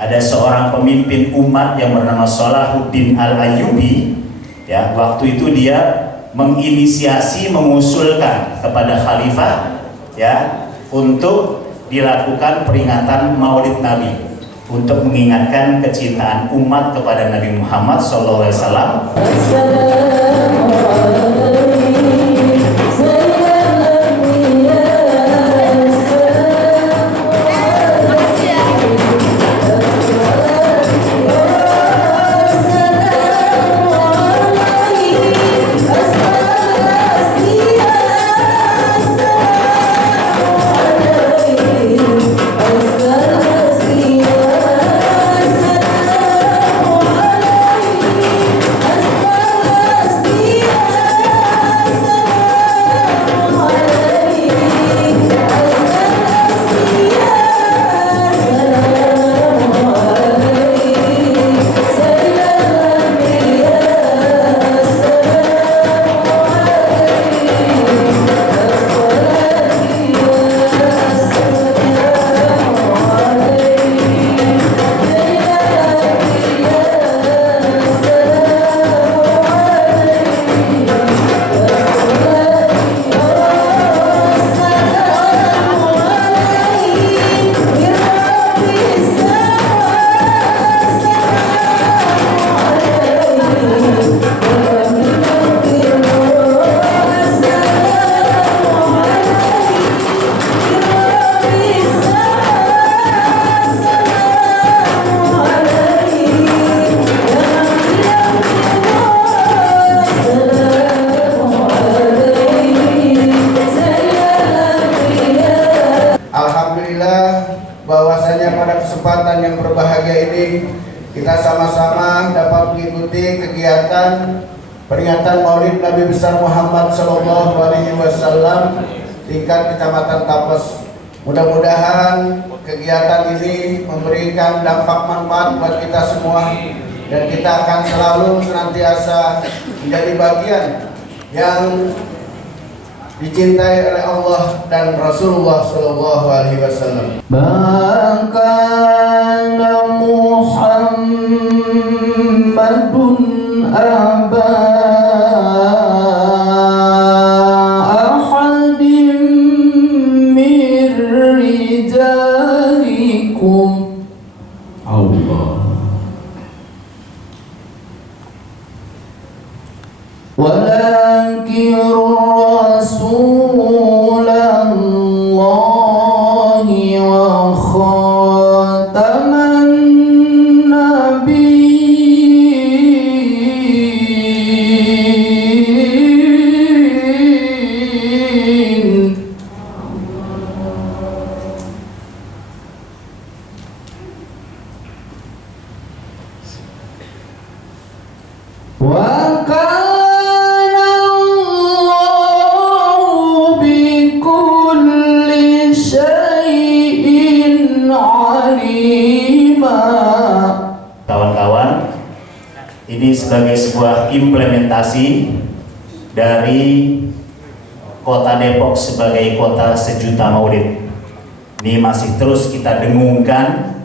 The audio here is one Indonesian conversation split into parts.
ada seorang pemimpin umat yang bernama Salahuddin Al-Ayyubi. Ya, waktu itu dia menginisiasi, mengusulkan kepada khalifah ya untuk dilakukan peringatan Maulid Nabi untuk mengingatkan kecintaan umat kepada Nabi Muhammad SAW. Bahwasanya pada kesempatan yang berbahagia ini kita sama-sama dapat mengikuti kegiatan peringatan Maulid Nabi besar Muhammad SAW tingkat Kecamatan Tapes. Mudah-mudahan kegiatan ini memberikan dampak manfaat buat kita semua dan kita akan selalu senantiasa menjadi bagian yang dicintai oleh Allah dan Rasulullah SAW. Kana Muhammadun aba ahadim min rijalikum. Allah. Walakin Rasulullah wa khataman nabiyyin. Wa kawan-kawan, ini sebagai sebuah implementasi dari Kota Depok sebagai kota sejuta maulid. Ini masih terus kita dengungkan,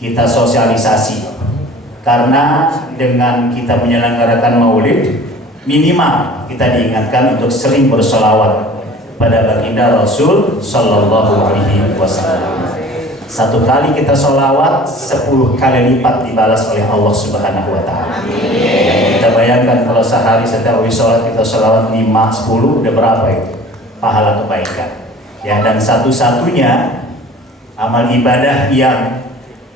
kita sosialisasi. Karena dengan kita menyelenggarakan maulid, minimal kita diingatkan untuk sering bersolawat pada baginda Rasul Sallallahu Alaihi Wasallam. Satu kali kita sholawat, 10 kali lipat dibalas oleh Allah Subhanahu Wa Taala. Kita bayangkan kalau sehari setiap habis sholat kita sholawat 5, 10, udah berapa itu pahala kebaikan? Ya, dan satu-satunya amal ibadah yang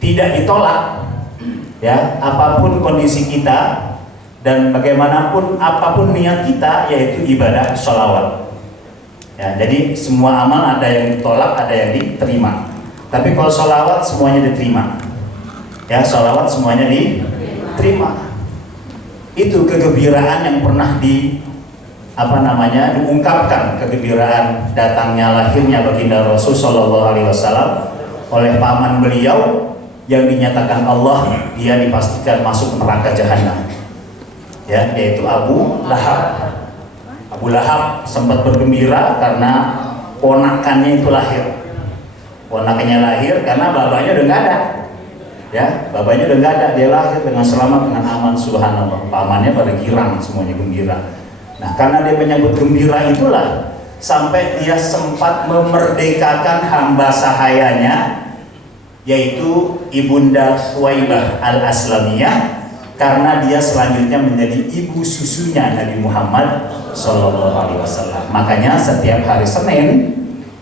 tidak ditolak, ya, apapun kondisi kita dan bagaimanapun apapun niat kita, yaitu ibadah sholawat. Ya, jadi semua amal ada yang ditolak, ada yang diterima. Tapi kalau sholawat semuanya diterima, ya, sholawat semuanya diterima. Itu kegembiraan yang pernah diungkapkan, kegembiraan datangnya lahirnya baginda Rasul Shallallahu Alaihi Wasallam oleh paman beliau yang dinyatakan Allah dia dipastikan masuk neraka jahanam, ya, yaitu Abu Lahab. Abu Lahab sempat bergembira karena ponakannya itu lahir. Ponakannya lahir karena bapaknya udah nggak ada. Ya, bapaknya udah nggak ada, dia lahir dengan selamat, dengan aman, subhanallah. Pamannya pada girang, semuanya gembira. Nah, karena dia menyambut gembira itulah sampai dia sempat memerdekakan hamba sahayanya, yaitu Ibunda Suwaibah al-Aslamiyah, karena dia selanjutnya menjadi ibu susunya Nabi Muhammad SAW. Makanya setiap hari Senin,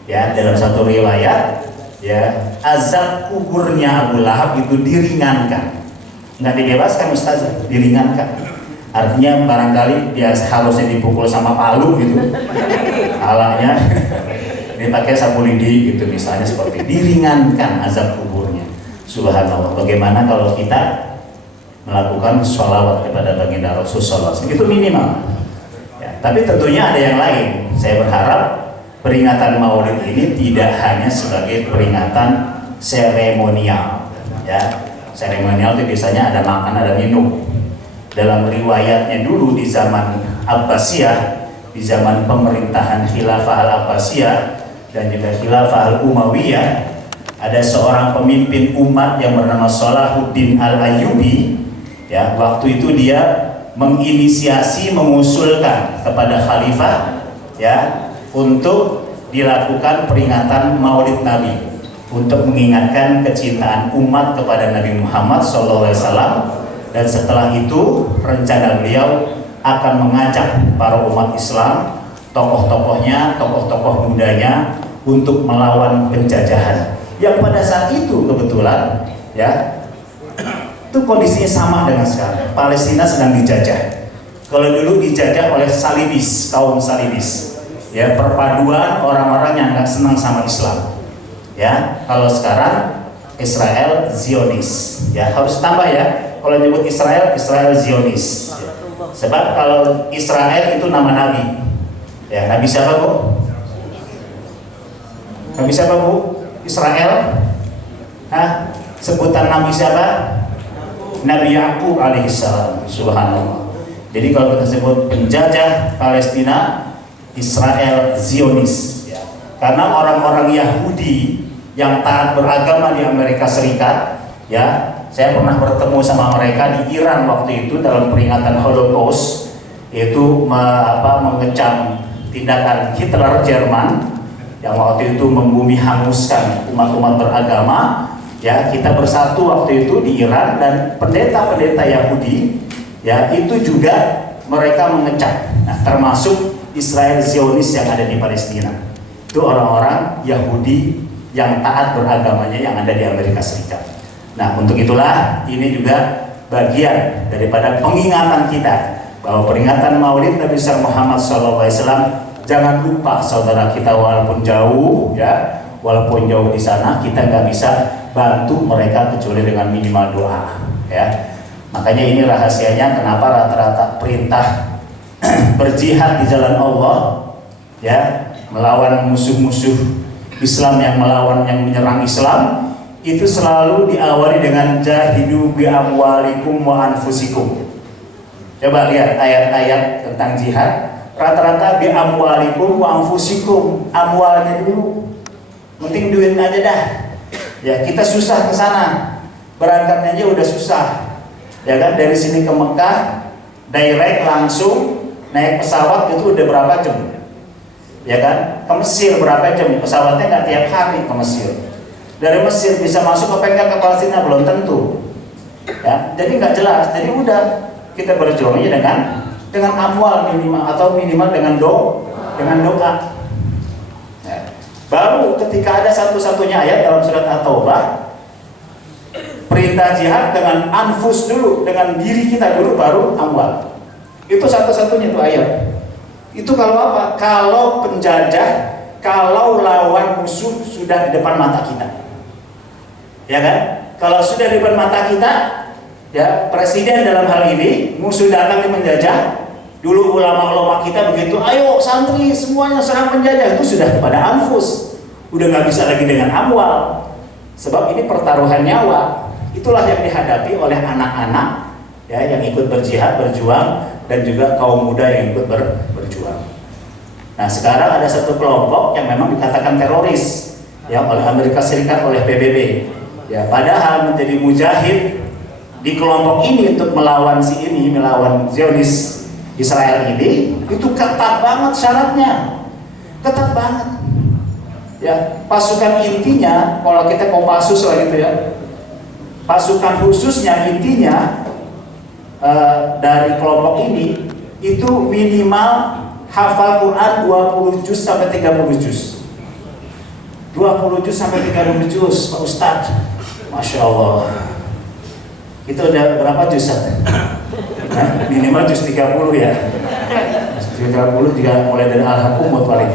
ya, dalam satu riwayat, ya, azab kuburnya Abu Lahab itu diringankan, nggak dibebaskan Ustaz, diringankan. Artinya barangkali dia harusnya dipukul sama palu gitu, alanya ini pakai sapu lidi gitu misalnya, seperti diringankan azab kuburnya. Subhanallah. Bagaimana kalau kita melakukan sholawat kepada baginda Rasulullah SAW, itu minimal. Ya, tapi tentunya ada yang lain. Saya berharap peringatan Maulid ini tidak hanya sebagai peringatan seremonial. Ya, seremonial itu biasanya ada makan, ada minum. Dalam riwayatnya dulu di zaman Abbasiyah, di zaman pemerintahan Khilafah al-Abbasiyah dan juga Khilafah al-Umayyah, ada seorang pemimpin umat yang bernama Salahuddin al-Ayyubi. Ya, waktu itu dia menginisiasi, mengusulkan kepada khalifah, ya, untuk dilakukan peringatan Maulid Nabi untuk mengingatkan kecintaan umat kepada Nabi Muhammad SAW. Dan setelah itu rencana beliau akan mengajak para umat Islam, tokoh-tokohnya, tokoh-tokoh mudanya untuk melawan penjajahan. Yang pada saat itu kebetulan, ya, itu kondisinya sama dengan sekarang. Palestina sedang dijajah. Kalau dulu dijajah oleh Salibis, kaum Salibis, ya, perpaduan orang-orang yang nggak senang sama Islam. Ya, kalau sekarang Israel Zionis, ya, harus tambah ya. Kalau nyebut Israel, Israel Zionis. Ya. Sebab kalau Israel itu nama Nabi. Ya, Nabi siapa, Bu? Nabi siapa, Bu? Israel? Hah? Sebutan Nabi siapa? Nabi Yakub alaihissalam. Subhanallah. Jadi kalau kita sebut penjajah Palestina, Israel Zionis. Ya. Karena orang-orang Yahudi yang taat beragama di Amerika Serikat, ya, saya pernah bertemu sama mereka di Iran waktu itu dalam peringatan Holocaust, yaitu mengecam tindakan Hitler Jerman yang waktu itu membumi hanguskan umat-umat beragama. Ya, kita bersatu waktu itu di Iran dan pendeta-pendeta Yahudi, ya, itu juga mereka mengecam. Nah, termasuk Israel Zionis yang ada di Palestina. Itu orang-orang Yahudi yang taat beragamanya yang ada di Amerika Serikat. Nah, untuk itulah ini juga bagian daripada pengingatan kita bahwa peringatan Maulid Nabi Muhammad SAW, jangan lupa saudara kita walaupun jauh, ya, walaupun jauh di sana, kita nggak bisa bantu mereka kecuali dengan minimal doa, ya. Makanya ini rahasianya kenapa rata-rata perintah berjihad di jalan Allah, ya, melawan musuh-musuh Islam yang melawan, yang menyerang Islam, itu selalu diawali dengan jahidu bi amwalikum wa anfusikum. Coba lihat ayat-ayat tentang jihad, rata-rata bi amwalikum wa anfusikum, amwalnya dulu. Penting duit aja dah. Ya, kita susah ke sana. Berangkatnya aja udah susah. Ya kan, dari sini ke Mekah direct langsung naik pesawat itu udah berapa jam? Ya kan? Ke Mesir berapa jam? Pesawatnya nggak tiap hari ke Mesir. Dari Mesir bisa masuk ke PK ke Palestina belum tentu, ya, jadi nggak jelas. Jadi udah kita berjuangnya dengan amwal minimal atau minimal dengan doa. Ya. Baru ketika ada satu-satunya ayat dalam surat At-Taubah, perintah jihad dengan anfus dulu, dengan diri kita dulu, baru amwal. Itu satu-satunya itu ayat. Itu kalau apa? Kalau penjajah, kalau lawan musuh sudah di depan mata kita. Ya kan? Kalau sudah di depan mata kita, ya, presiden dalam hal ini, musuh datang menjajah, dulu ulama-ulama kita begitu, ayo santri semuanya serang penjajah, itu sudah kepada anfus, udah nggak bisa lagi dengan amwal, sebab ini pertaruhan nyawa. Itulah yang dihadapi oleh anak-anak, ya, yang ikut berjihad, berjuang, dan juga kaum muda yang ikut berjuang. Nah, sekarang ada satu kelompok yang memang dikatakan teroris, ya, oleh Amerika Serikat, oleh PBB. Ya, padahal menjadi mujahid di kelompok ini untuk melawan melawan Zionis Israel ini, itu ketat banget syaratnya. Ketat banget. Ya, pasukan intinya, kalau kita Kopassus lah gitu ya. Pasukan khususnya intinya dari kelompok ini itu minimal hafal Quran 20 juz sampai 30 juz. 20 juz sampai 30 juz, Pak Ustadz. Masya Allah. Itu udah berapa juz? Nah, minimal juz 30 ya. 30 juga mulai dari Al-Hakumut paling.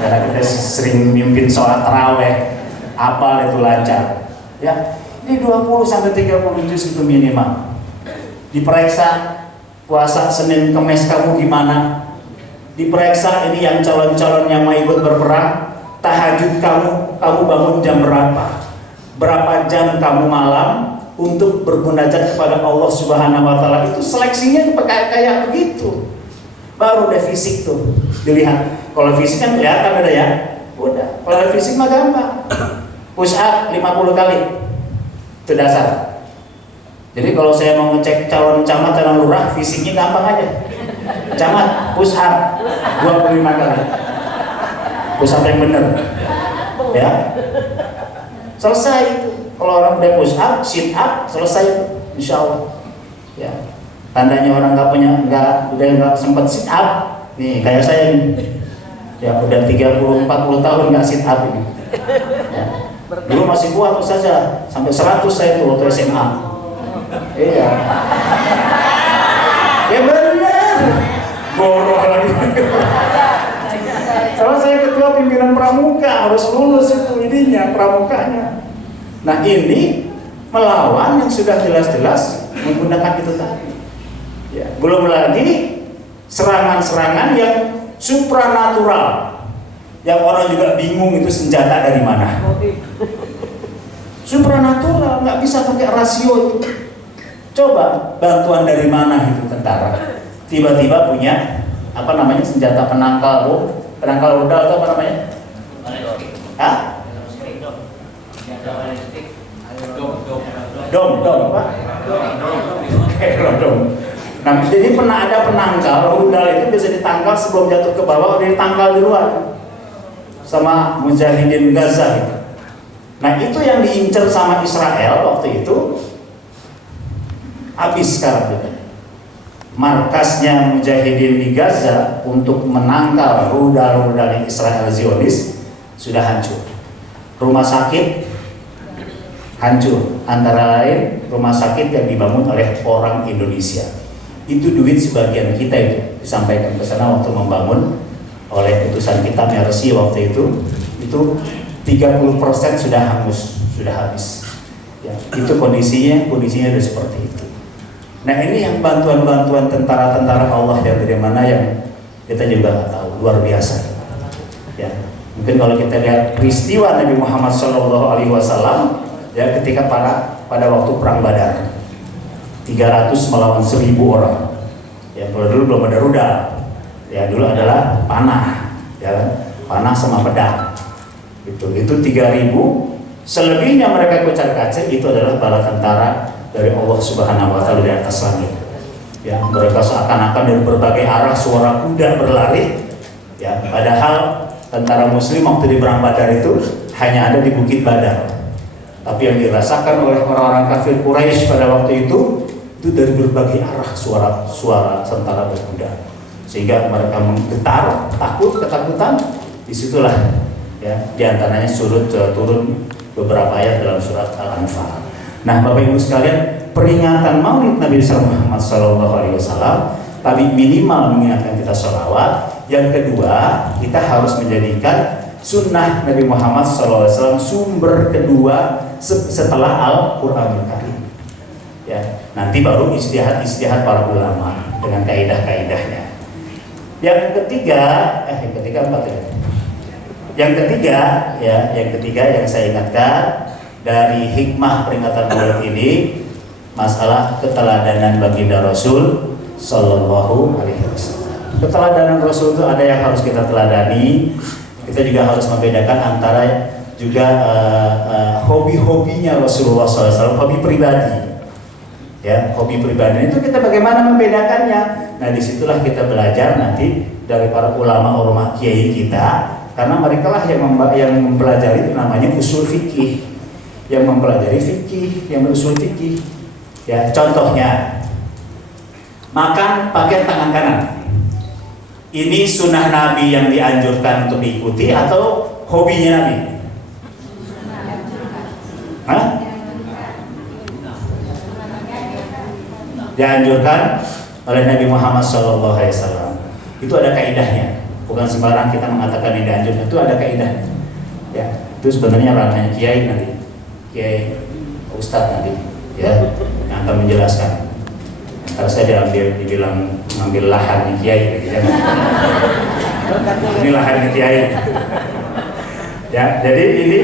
Karena kita sering mimpin sholat taraweh, apal itu lancar. Ya, ini 20 sampai 30 juz itu minimal. Diperiksa puasa Senin Kemis kamu gimana? Diperiksa ini yang calon-calon yang mau ikut berperang, tahajud kamu bangun jam berapa? Berapa jam kamu malam untuk bermunajat kepada Allah Subhanahu wa taala. Itu seleksinya kayak begitu. Baru deh fisik tuh dilihat. Kalau fisik kan kelihatan ada ya. Udah. Kalau fisik mah gampang. Push up 50 kali. Itu dasar. Jadi kalau saya mau ngecek calon camat, calon lurah, fisiknya gampang aja. Camat, push up 25 kali. Push up yang bener. Ya. Selesai itu. Kalau orang udah push up, sit up, selesai, insya Allah. Ya. Tandanya orang udah nggak sempat sit up. Nih kayak saya ini. Ya udah 30-40 tahun nggak sit up ini. Ya. Dulu masih kuat tuh saja, sampai 100 saya tuh waktu SMA. Iya. Ya benar. Bodoh lagi. Kalau saya ketua pimpinan pramuka harus lulus itu ininya pramukanya. Nah ini melawan yang sudah jelas-jelas menggunakan itu tadi. Ya, belum lagi serangan-serangan yang supranatural, yang orang juga bingung itu senjata dari mana. Supranatural, nggak bisa pakai rasio itu. Coba bantuan dari mana itu tentara? Tiba-tiba punya apa namanya senjata penangkal rudal atau apa namanya? Hah? Dom apa? Dom. Nah, jadi pernah ada penangkal rudal itu bisa ditangkal sebelum jatuh ke bawah, udah ditangkal di luar sama mujahidin Gaza gitu. Nah itu yang diincar sama Israel waktu itu habis sekarang gitu. Markasnya mujahidin di Gaza untuk menangkal rudal-rudal Israel Zionis sudah hancur. Rumah sakit hancur, antara lain rumah sakit yang dibangun oleh orang Indonesia. Itu duit sebagian kita itu disampaikan ke sana waktu membangun oleh utusan kita Mercy waktu itu 30% sudah hangus, sudah habis. Ya, itu kondisinya sudah seperti itu. Nah ini yang bantuan-bantuan tentara-tentara Allah yang dari mana yang kita juga nggak tahu, luar biasa. Ya, mungkin kalau kita lihat peristiwa Nabi Muhammad SAW ya ketika pada waktu perang Badar 300 melawan 1000 orang. Ya kalau dulu belum ada rudal, ya dulu adalah panah, ya panah sama pedang. Itu 3000, selebihnya mereka kocar-kacir itu adalah bala tentara dari Allah Subhanahu wa taala di atas langit. Ya, mereka seakan-akan dari berbagai arah suara kuda berlari. Ya, padahal tentara muslim waktu di perang Badar itu hanya ada di Bukit Badar. Tapi yang dirasakan oleh orang-orang kafir Quraisy pada waktu itu dari berbagai arah suara tentara berkuda, sehingga mereka menggetar, ketakutan. Disitulah ya diantaranya turun beberapa ayat dalam surat Al-Anfal. Nah, Bapak Ibu sekalian, peringatan Maulid Nabi Muhammad SAW tapi minimal mengingatkan kita sholawat. Yang kedua, kita harus menjadikan sunnah Nabi Muhammad SAW sumber kedua setelah Al-Quranul Karim. Ya, nanti baru istihad para ulama dengan kaidah-kaidahnya. Yang ketiga yang saya ingatkan dari hikmah peringatan Maulid ini, masalah keteladanan baginda Rasul Sallallahu Alaihi Wasallam. Keteladanan Rasul itu ada yang harus kita teladani. Kita juga harus membedakan antara juga hobi-hobinya Rasulullah SAW, hobi pribadi. Ya, hobi pribadi itu kita bagaimana membedakannya. Nah, disitulah kita belajar nanti dari para ulama kiai kita, karena mereka lah yang mempelajari itu namanya usul fikih, yang mempelajari fikih, yang usul fikih. Ya, contohnya makan pakai tangan kanan. Ini sunnah Nabi yang dianjurkan untuk diikuti atau hobinya Nabi? Hah? Dianjurkan oleh Nabi Muhammad SAW. Itu ada kaidahnya. Bukan sembarang kita mengatakan ini dianjurkan. Itu ada kaidahnya. Ya, itu sebenarnya ranahnya kiai nanti, kiai ustadz nanti, ya, yang akan menjelaskan. Kalau saya dibilang mengambil lahan kiai, gitu, ya. Ini lahan kiai. Ya, jadi ini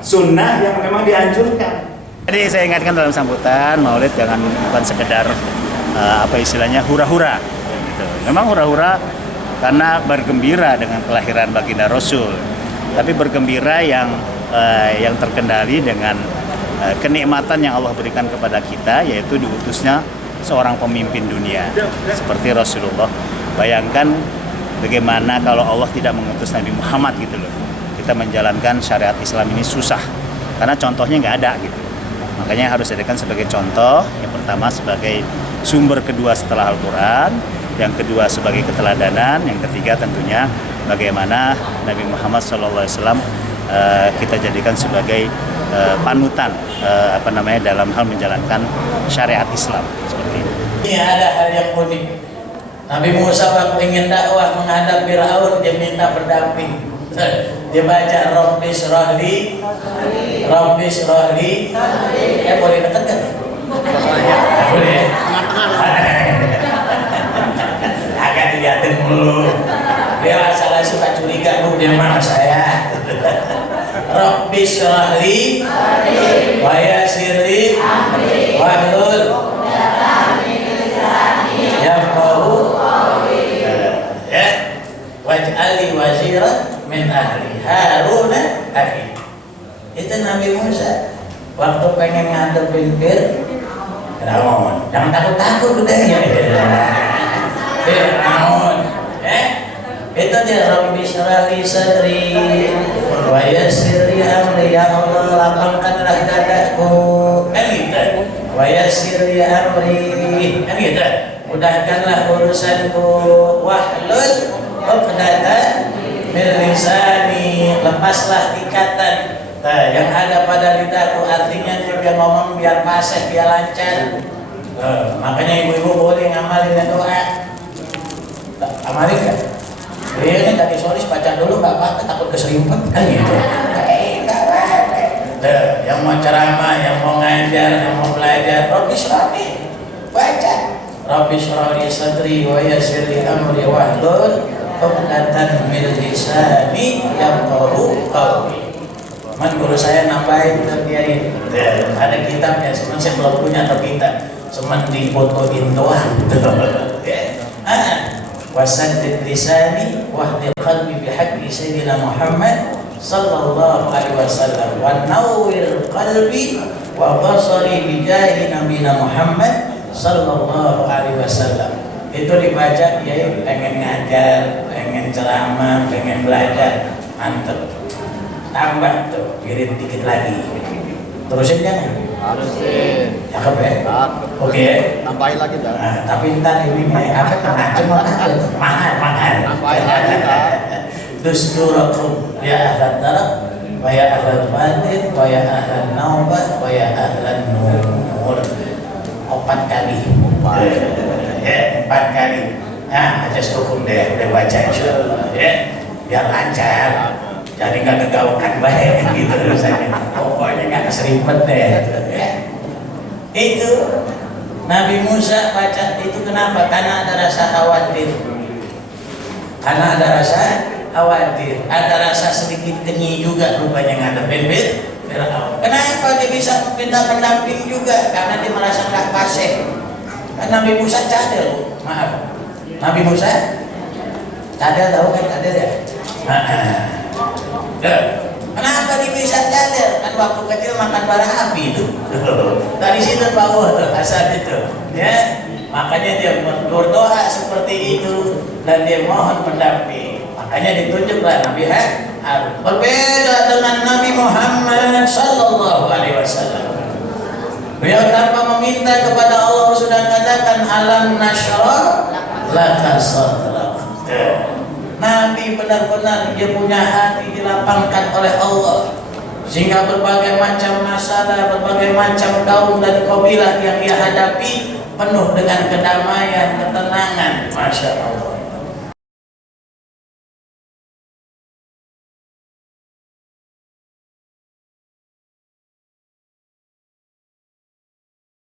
sunnah yang memang dianjurkan. Jadi saya ingatkan dalam sambutan Maulid bukan sekedar apa istilahnya hura-hura. Gitu. Memang hura-hura karena bergembira dengan kelahiran baginda Rasul, tapi bergembira yang terkendali dengan kenikmatan yang Allah berikan kepada kita, yaitu diutusnya seorang pemimpin dunia seperti Rasulullah. Bayangkan bagaimana kalau Allah tidak mengutus Nabi Muhammad gitu loh. Kita menjalankan syariat Islam ini susah karena contohnya nggak ada gitu. Makanya harus dijadikan sebagai contoh. Yang pertama sebagai sumber kedua setelah Al-Quran, yang kedua sebagai keteladanan, yang ketiga tentunya bagaimana Nabi Muhammad SAW kita jadikan sebagai panutan dalam hal menjalankan syariat Islam seperti itu. Ini ada hal yang unik. Nabi Musa waktu ingin dakwah menghadap Firaun, dia minta pendamping. Dia baca Rabbis Rohli, boleh dekat kan? Boleh. Agak dilihatin dulu. Dia salah suka curiga dulu dia mana saya. Rabbis Rohli, wa yassirli, wahlul yafqahu ya, waj'alni waziran min ahli Harun akhi. Itu Nabi Musa waktu pengen ngadepin Firaun, jangan takut-takut udah ya. Firaun, itu dia Rabbi syrahli sadri wa yassir li amri, ya Allah lapangkanlah dadaku, kan gitu. Wa yassir li amri, kan gitu. Mudahkanlah urusanku, wahlul 'uqdatan min lisani, lepaslah ikatan yang ada pada lidahku. Artinya dia ngomong biar fasih, biar lancar. Makanya ibu-ibu boleh ngamalin doa. Amalin kan? Ini tadi sore baca dulu nggak apa-apa, takut keserimpet kan gitu. Yang mau ceramah, yang mau ngajar, yang mau belajar, Rabbi syrahli, baca Rabbi syrahli sadri wa yassir li amri wahlul 'uqdatan min lisani yafqahu qawli. Man guru saya nambahin Kiai, ada kitabnya, cuman saya belum punya atau kita, cuman difotoin doang. Wasaddid lisani wahdil qalbi bihaqqi sayyidina Muhammad sallallahu alaihi wasallam wa nawwir qalbi wa basari bijahi nabiyina Muhammad sallallahu alaihi wasallam. Itu dibaca ya, pengen ngajar, pengen ceramah, pengen belajar, mantep. Tambah tuh, kirim dikit lagi. Terusin jangan? Terusin. Cakep ya? Oke ya? Tambahin lagi dah. Nah, tapi ntar ini cuma mahal. Tambahin lagi dah. Dusturakum ya ahlan darab wa ya ahlan batin wa ya ahlan naubah wa ya ahlan nur. 4 kali. Ya, 4 kali. Nah, aja hukum deh, udah baca insyaallah ya. Biar lancar. Jadi nggak kegawakan baik gitu rasanya. Pokoknya nggak keserimpet deh. Ya. Itu Nabi Musa baca itu kenapa? Karena ada rasa khawatir. Karena ada rasa khawatir, ada rasa sedikit kenyih juga rupanya ngadepin Firaun. Kenapa dia bisa meminta pendamping juga? Karena dia merasa nggak fasih. Kan Nabi Musa cadel, maaf. Nabi Musa cadel, tahu kan cadel ya? Kenapa bisa cadel? Kan waktu kecil makan bara api itu. Dari situ bawah tuh asal itu. Ya, makanya dia berdoa seperti itu dan dia mohon pendamping. Makanya ditunjuklah Nabi Harun. Berbeda dengan Nabi Muhammad Sallallahu Alaihi Wasallam. Beliau tanpa meminta kepada Allah sudah katakan alam nashrah laka sadrak. Nabi benar-benar dia punya hati dilapangkan oleh Allah sehingga berbagai macam masalah, berbagai macam kaum dan kabilah yang dia hadapi penuh dengan kedamaian, ketenangan. Masya Allah.